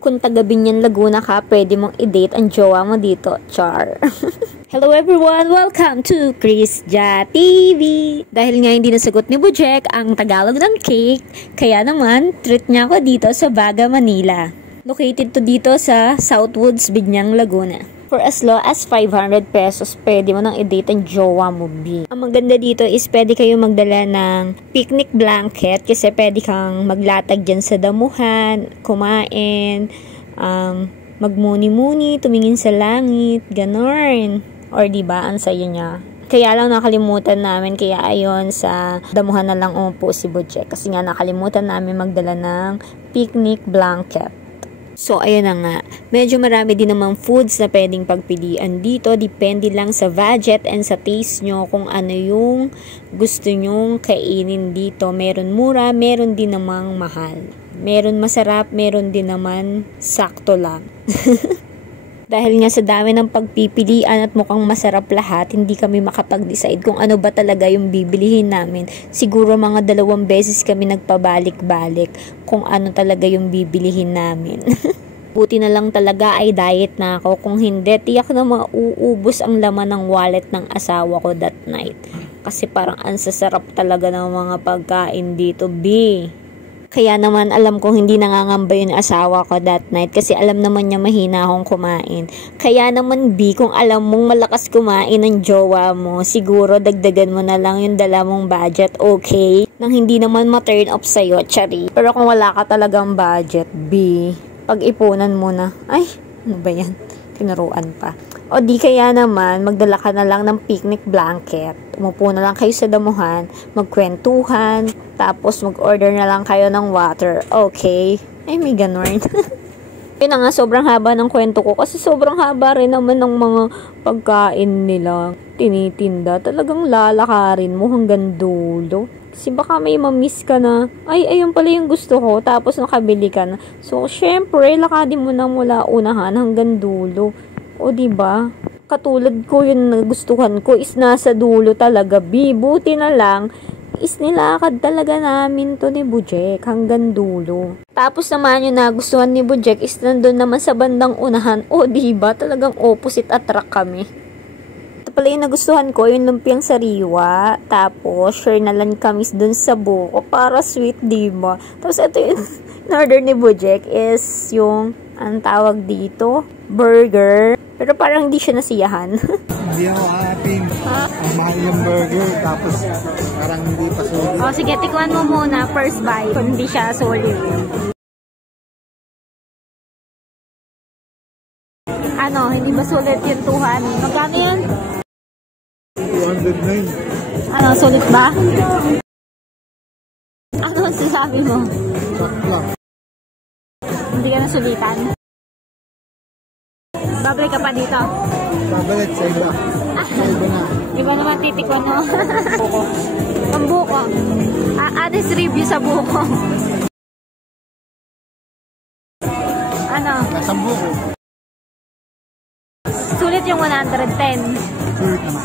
Kung taga Binyan, Laguna ka, pwede mong i-date ang jowa mo dito. Char. Hello everyone! Welcome to Chris Ja TV! Dahil nga hindi nasagot ni Bujek ang Tagalog ng cake, kaya naman, treat niya ako dito sa Baga, Manila. Located to dito sa Southwoods, Binyang, Laguna. For as low as 500 pesos, pwede mo nang i-date ang jowa mo, B. Ang maganda dito is pwede kayo magdala ng picnic blanket kasi pwede kang maglatag dyan sa damuhan, kumain, magmuni-muni, tumingin sa langit, ganon. Or diba, ang saya niya. Kaya lang nakalimutan namin, kaya ayon sa damuhan na lang umupo si Bujek. Kasi nga nakalimutan namin magdala ng picnic blanket. So, ayun na nga. Medyo marami din namang foods na pwedeng pagpilian dito. Depende lang sa budget and sa taste nyo kung ano yung gusto nyong kainin dito. Meron mura, meron din namang mahal. Meron masarap, meron din naman sakto lang. Dahil nga sa dami ng pagpipilian at mukhang masarap lahat, hindi kami makapag-decide kung ano ba talaga yung bibilihin namin. Siguro mga 2 beses kami nagpabalik-balik kung ano talaga yung bibilihin namin. Buti na lang talaga ay diet na ako. Kung hindi, tiyak na mauubos ang laman ng wallet ng asawa ko that night. Kasi parang ang sasarap talaga ng mga pagkain dito, B. Kaya naman alam kong hindi nangangamba yung asawa ko that night kasi alam naman niya mahina akong kumain. Kaya naman B, kung alam mong malakas kumain ng jowa mo, siguro dagdagan mo na lang yung dala mong budget, okay? Nang hindi naman ma-turn off sa'yo, chari. Pero kung wala ka talagang budget, B, pag-ipunan mo na. Ay, ano ba yan? Tinuruan pa. O di kaya naman, magdala ka na lang ng picnic blanket. Umupo na lang kayo sa damuhan, magkwentuhan, tapos mag-order na lang kayo ng water. Okay? Ay, may ganun. Yun na nga, sobrang haba ng kwento ko kasi sobrang haba rin naman ng mga pagkain nila. Tinitinda. Talagang lalakarin mo hanggang dulo. Kasi baka may mamiss ka na, ay, ayun pala yung gusto ko, tapos nakabili ka na. So, syempre, lakadin mo na mula unahan hanggang dulo. O, diba? Katulad ko, yung nagustuhan ko is nasa dulo talaga. B, buti na lang, is nilakad talaga namin to ni Bujek hanggang dulo. Tapos naman yung nagustuhan ni Bujek is nandun naman sa bandang unahan. O, diba? Talagang opposite attract kami. Ito pala yung nagustuhan ko, yung lumpiang sariwa. Tapos, share na lang kami dun sa buko. Para sweet, diba? Tapos, ito yung in-order ni Bujek is yung, ang tawag dito, burger. Pero parang hindi siya nasiyahan. Hindi ako happy. Ang mahal yung burger, tapos parang hindi pa solid. O sige, tikman mo muna, first bite, kung hindi siya solid. Ano, hindi ba solid yung 200? Magkano yun? 209. Ano, solid ba? Ano ang sinasabi mo? Sakla. Hindi ka nasulitan? Babalik ka pa dito? Babalik sa iba. Sa iba na. Iba naman titikwan mo. Buko. Ang buko. Honest review sa buko. Ano? Nasa buko. Sulit yung 110. Sulit naman.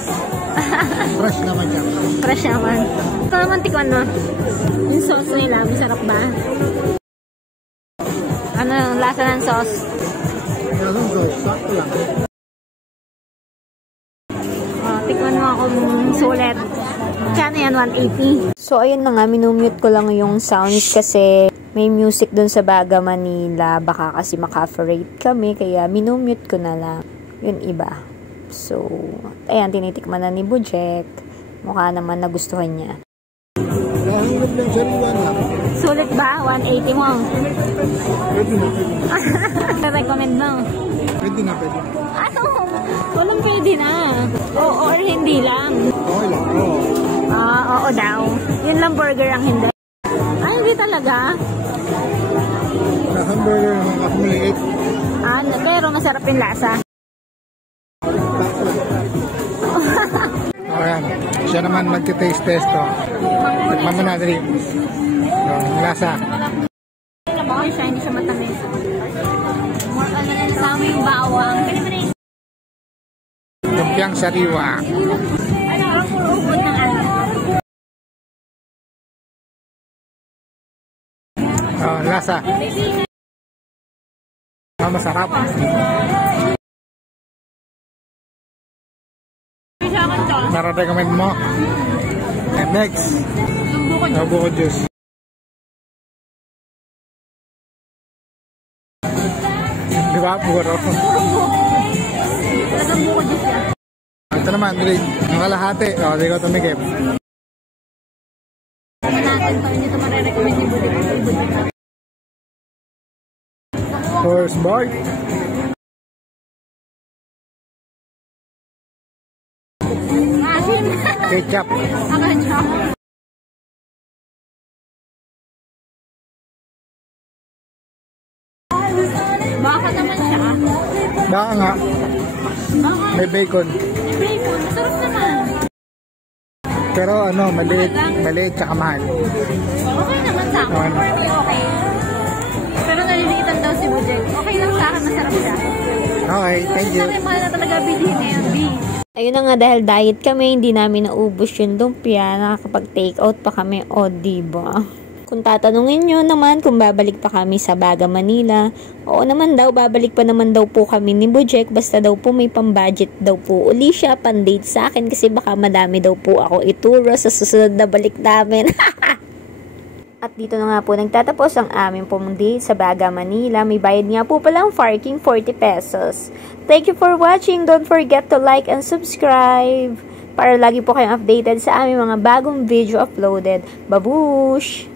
Fresh naman yan. Fresh naman. Ito naman tikwan mo. Yung sauce nila, masarap ba? Ano yung lasa ng sauce? Nasaan sauce? Sakto lang. Tikman mo akong sulit. Kano yan? 180? So, ayun na nga. Minumute ko lang yung sounds kasi may music dun sa Baga, Manila. Baka kasi maka-rate kami. Kaya minumute ko na lang. Yun iba. So, ayan. Tinitikman na ni Bujek. Mukha naman nagustuhan niya. Nahangap lang sariwa na. Sulit ba? 180 mo? Pwede na. Recommend mo? Pwede na, pwede. Ano? Walang pwede na. Oo, or hindi lang. Okay lang. Oo. Oo daw. Yun lang burger ang hindi. Ay, hindi talaga. Sa hamburger naman ako maliit. Pero masarap yung lasa. Sakto lang. Ayan. Siya naman magte-taste test to. Tikman mo na dali. Yung lasa. Okay siya, hindi siya matamis. More on na lang sama yung bawang. Lumpiang sariwa. Ano, puro-ubod ng ano. Lasa. Masarap. Nare-recommend mo? And next, buko juice. Di ba? Puro. Talagang buko juice yan. Ito naman, Dre. Ang kalahati. O, di ko tumikip. Natin to, hindi ito marirecommend ni Budik. First bite. Ketchup. Baka naman siya. Baka nga. May bacon. May bacon. Masarap naman. Pero ano, maliit tsaka mahal. Okay naman sa akin. For me, okay. Pero naliliitan daw si Budik. Okay lang sa akin, masarap siya. Okay, thank you. Kasi mahal na talaga bilhin na yan, B. Ayun na nga, dahil diet kami, hindi namin naubos yung lumpia, nakakapag-take out pa kami, o diba? Kung tatanungin nyo naman kung babalik pa kami sa Baga, Manila, oo naman daw, babalik pa naman daw po kami ni Bojack, basta daw po may pambudget daw po uli siya, pan-date sa akin, kasi baka madami daw po ako ituro sa susunod na balik namin. At dito na nga po nagtatapos ang aming pong date sa Baga, Manila. May bayad nga po palang parking 40 pesos. Thank you for watching. Don't forget to like and subscribe para lagi po kayong updated sa aming mga bagong video uploaded. Babush!